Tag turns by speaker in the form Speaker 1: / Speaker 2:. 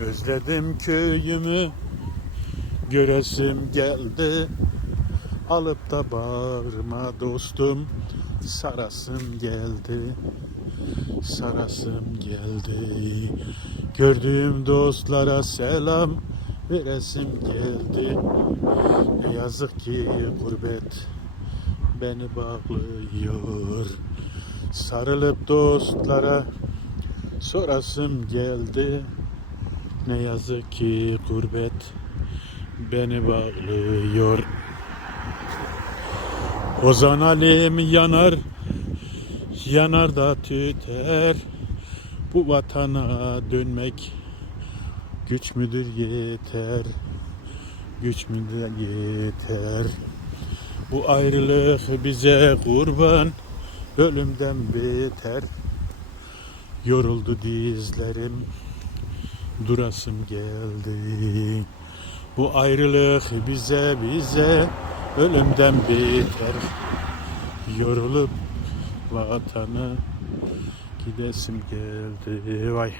Speaker 1: Özledim köyümü Göresim geldi. Alıp da bağırma dostum Sarasım geldi. Sarasım geldi. Gördüğüm dostlara selam Veresim geldi. Ne yazık ki gurbet Beni bağlıyor. Sarılıp dostlara Sorasım geldi Ne yazık ki gurbet Beni bağlıyor. Ozan Alim yanar Yanar da tüter. Bu vatana dönmek Güç müdür yeter? Güç müdür yeter? Bu ayrılık bize kurban Ölümden beter. Yoruldu dizlerim Durasım geldi. Bu ayrılık bize bize Ölümden beter Yorulup vatana Gidesim geldi. Vay